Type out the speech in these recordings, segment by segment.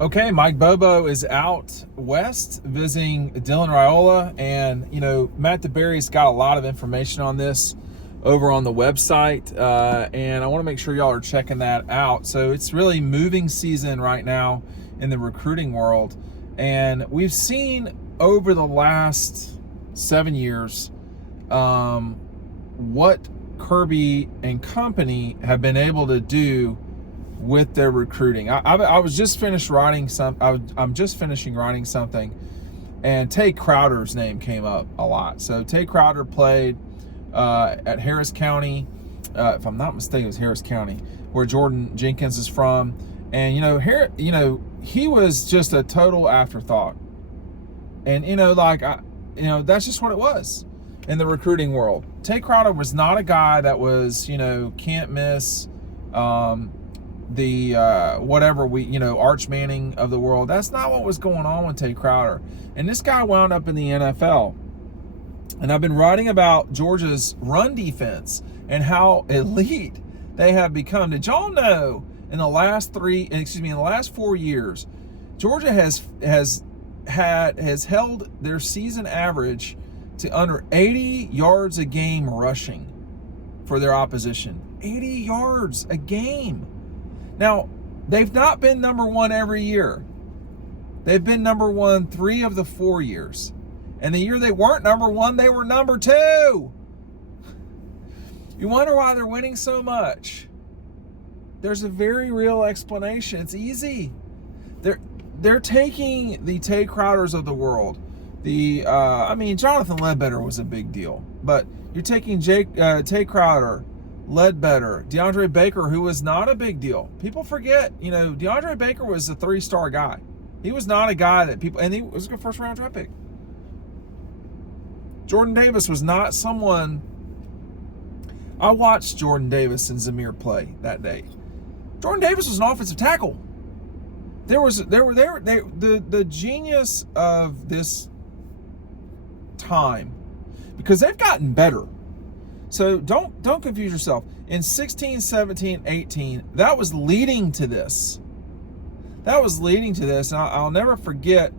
Okay, Mike Bobo is out west visiting Dylan Raiola, and Matt DeBerry's got a lot of information on this over on the website, and I want to make sure y'all are checking that out. So it's really moving season right now in the recruiting world, and we've seen over the last 7 years what Kirby and company have been able to do with their recruiting. I was just finished writing I'm just finishing writing something, and Tay Crowder's name came up a lot. So Tay Crowder played at Harris County, if I'm not mistaken, it was Harris County, where Jordan Jenkins is from. And he was just a total afterthought. And that's just what it was in the recruiting world. Tay Crowder was not a guy that was can't miss. Arch Manning of the world. That's not what was going on with Tay Crowder. And this guy wound up in the NFL. And I've been writing about Georgia's run defense and how elite they have become. Did y'all know in the last 4 years, Georgia has held their season average to under 80 yards a game rushing for their opposition. 80 yards a game. Now, they've not been number one every year. They've been number one 3 of the 4 years. And the year they weren't number one, they were number 2. You wonder why they're winning so much. There's a very real explanation. It's easy. They're taking the Tay Crowders of the world. Jonathan Ledbetter was a big deal. But you're taking Tay Crowder, Ledbetter, DeAndre Baker, who was not a big deal. People forget, DeAndre Baker was a 3-star guy. He was not a guy that and he was a good first-round draft pick. Jordan Davis was not someone. I watched Jordan Davis and Zamir play that day. Jordan Davis was an offensive tackle. The genius of this time, because they've gotten better. So don't confuse yourself. In 16, 17, 18, that was leading to this. And I'll never forget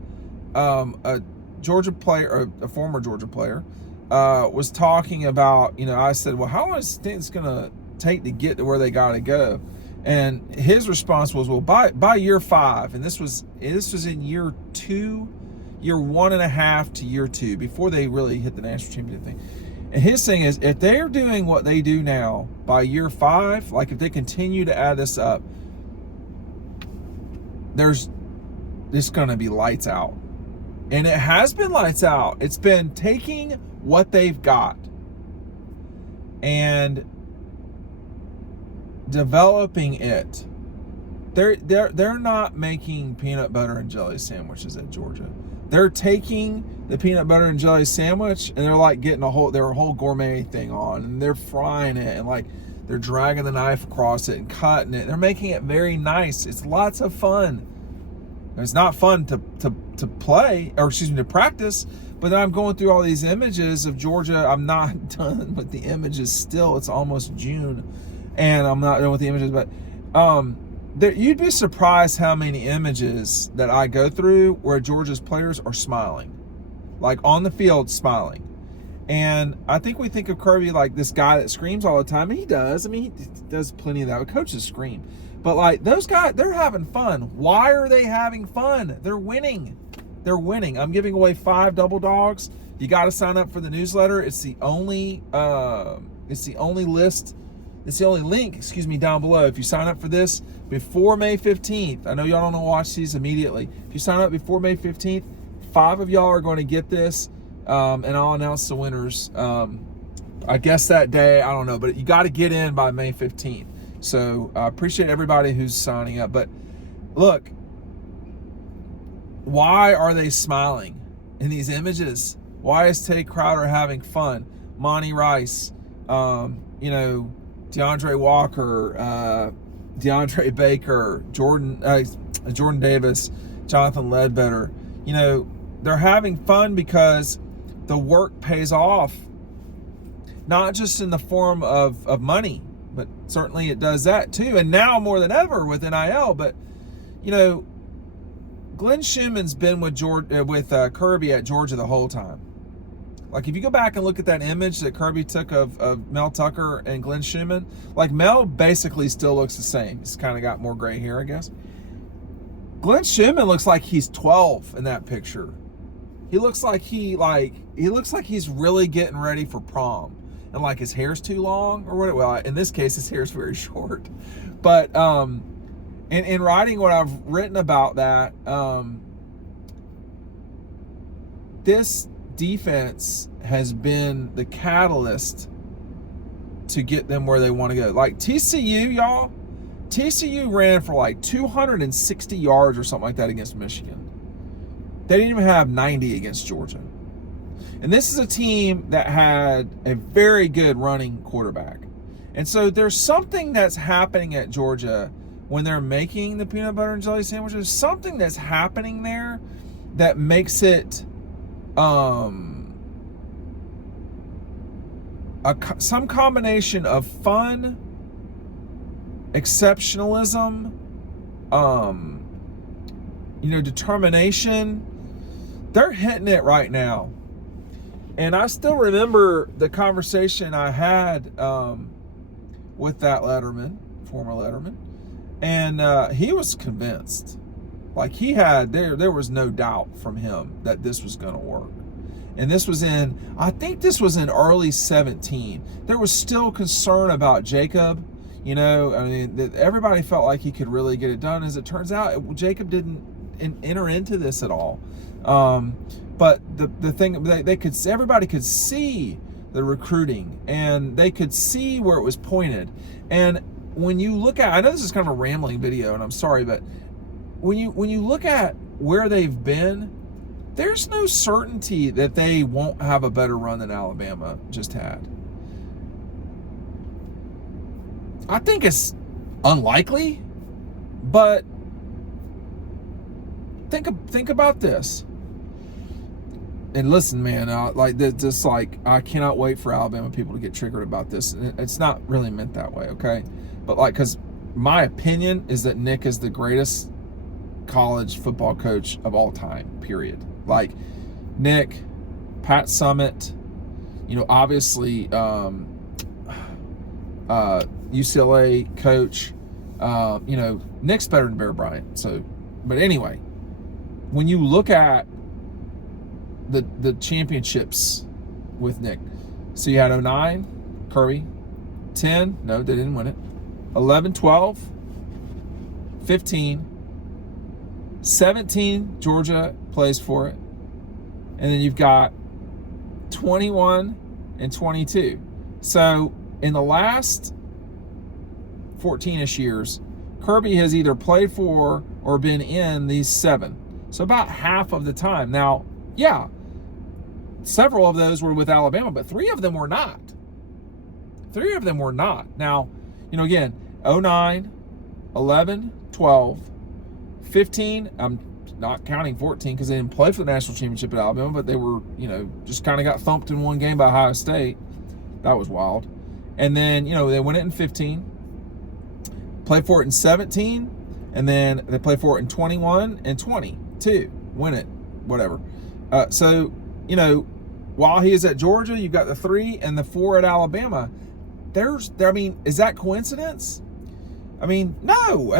a Georgia player, or a former Georgia player, was talking about, I said, well, how long is it's going to take to get to where they got to go? And his response was, well, by year 5, and this was in year 2, year 1.5 to year 2, before they really hit the national championship thing. And his thing is, if they're doing what they do now by year 5, like if they continue to add this up, it's going to be lights out. And it has been lights out. It's been taking what they've got and developing it. They're not making peanut butter and jelly sandwiches at Georgia. They're taking the peanut butter and jelly sandwich and they're like getting a whole gourmet thing on, and they're frying it, and like they're dragging the knife across it and cutting it. They're making it very nice. It's lots of fun. It's not fun to play, or to practice, but then I'm going through all these images of Georgia. I'm not done with the images still. It's almost June, and I'm not done with the images, but you'd be surprised how many images that I go through where Georgia's players are smiling, like on the field smiling. And I think we think of Kirby like this guy that screams all the time, and he does. I mean, he does plenty of that. Coaches scream. But like those guys, they're having fun. Why are they having fun? They're winning. I'm giving away 5 double dogs. You got to sign up for the newsletter. It's the only link, down below. If you sign up for this before May 15th, I know y'all don't want to watch these immediately. If you sign up before May 15th, 5 of y'all are going to get this, and I'll announce the winners. I guess that day, I don't know, but you got to get in by May 15th. So I appreciate everybody who's signing up. But look, why are they smiling in these images? Why is Tay Crowder having fun? Monty Rice, DeAndre Walker, DeAndre Baker, Jordan Davis, Jonathan Ledbetter. They're having fun because the work pays off, not just in the form of money, but certainly it does that too. And now more than ever with NIL. But, Glenn Schumann's been with Kirby at Georgia the whole time. Like, if you go back and look at that image that Kirby took of Mel Tucker and Glenn Schumann, like, Mel basically still looks the same. He's kind of got more gray hair, I guess. Glenn Schumann looks like he's 12 in that picture. He looks like he looks like he's really getting ready for prom, and like his hair's too long or what. Well, in this case, his hair's very short. But in writing what I've written about that, this defense has been the catalyst to get them where they want to go. Like TCU, y'all. TCU ran for like 260 yards or something like that against Michigan. They didn't even have 90 against Georgia. And this is a team that had a very good running quarterback. And so there's something that's happening at Georgia when they're making the peanut butter and jelly sandwiches. Something that's happening there that makes it some combination of fun, exceptionalism, determination. They're hitting it right now. And I still remember the conversation I had with that Letterman, former Letterman, and he was convinced. Like, he had, there was no doubt from him that this was going to work. And this was I think this was in early 17. There was still concern about Jacob. Everybody felt like he could really get it done. As it turns out, Jacob didn't enter into this at all. But the thing, everybody could see the recruiting, and they could see where it was pointed. And when you look at, I know this is kind of a rambling video, and I'm sorry, but when you look at where they've been, there's no certainty that they won't have a better run than Alabama just had. I think it's unlikely, but think about this. And listen, man, I cannot wait for Alabama people to get triggered about this. It's not really meant that way, okay? But because my opinion is that Nick is the greatest college football coach of all time, period. Like, Nick, Pat Summitt, obviously UCLA coach, Nick's better than Bear Bryant. So, but anyway, when you look at the championships with Nick, so you had 09, Kirby, 10, no, they didn't win it, 11, 12, 15, 17, Georgia plays for it, and then you've got 21 and 22. So in the last 14-ish years, Kirby has either played for or been in these 7. So about half of the time. Now, yeah, several of those were with Alabama, but 3 of them were not. 3 of them were not. Now, again, 09, 11, 12, 15, I'm not counting 14 because they didn't play for the national championship at Alabama, but they were, just kind of got thumped in one game by Ohio State. That was wild. And then, they win it in 15, play for it in 17, and then they play for it in 21 and 22, win it, whatever. So, while he is at Georgia, you've got the 3 and the 4 at Alabama. Is that coincidence? No.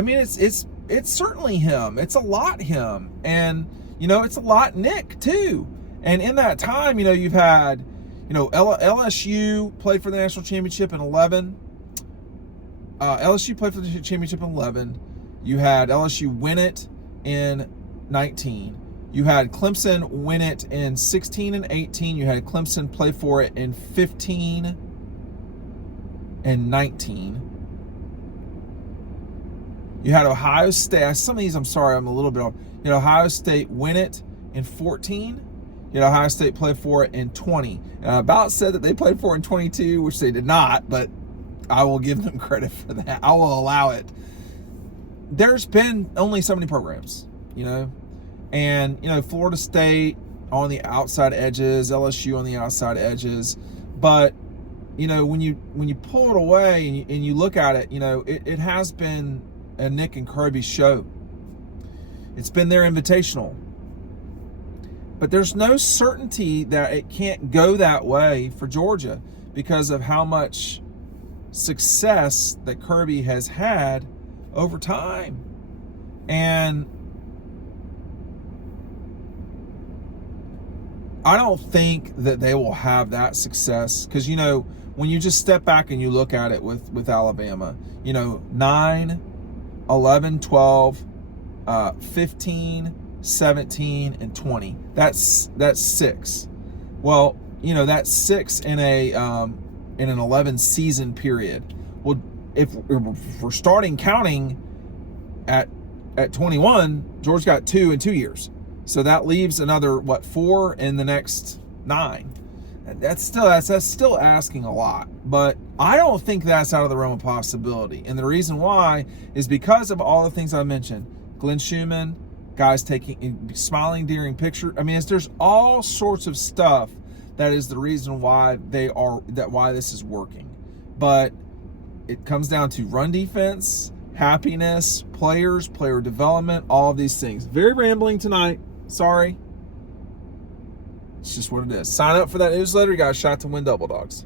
It's certainly him. It's a lot him. And, it's a lot Nick, too. And in that time, you've had, LSU played for the national championship in 11. LSU played for the championship in 11. You had LSU win it in 19. You had Clemson win it in 16 and 18. You had Clemson play for it in 15 and 19. You had Ohio State. Some of these, I'm sorry, I'm a little bit off. Ohio State win it in 14. Ohio State played for it in 20. And I about said that they played for it in 22, which they did not, but I will give them credit for that. I will allow it. There's been only so many programs, and, Florida State on the outside edges, LSU on the outside edges. But, when you pull it away and you look at it, it has been a Nick and Kirby show. It's been their invitational. But there's no certainty that it can't go that way for Georgia because of how much success that Kirby has had over time. And I don't think that they will have that success because, you know, when you just step back and you look at it with Alabama, you know, 9, 11, 12, 15, 17, and 20. That's 6. Well, you know, that's 6 in an 11 season period. Well, if we're starting counting at 21, George got 2 in 2 years. So that leaves another 4 in the next 9. That's still asking a lot, but I don't think that's out of the realm of possibility. And the reason why is because of all the things I mentioned. Glenn Schumann, guys smiling during picture. I mean, there's all sorts of stuff that is the reason why why this is working. But it comes down to run defense, happiness, players, player development, all of these things. Very rambling tonight. Sorry. It's just what it is. Sign up for that newsletter. You got a shot to win Double Dogs.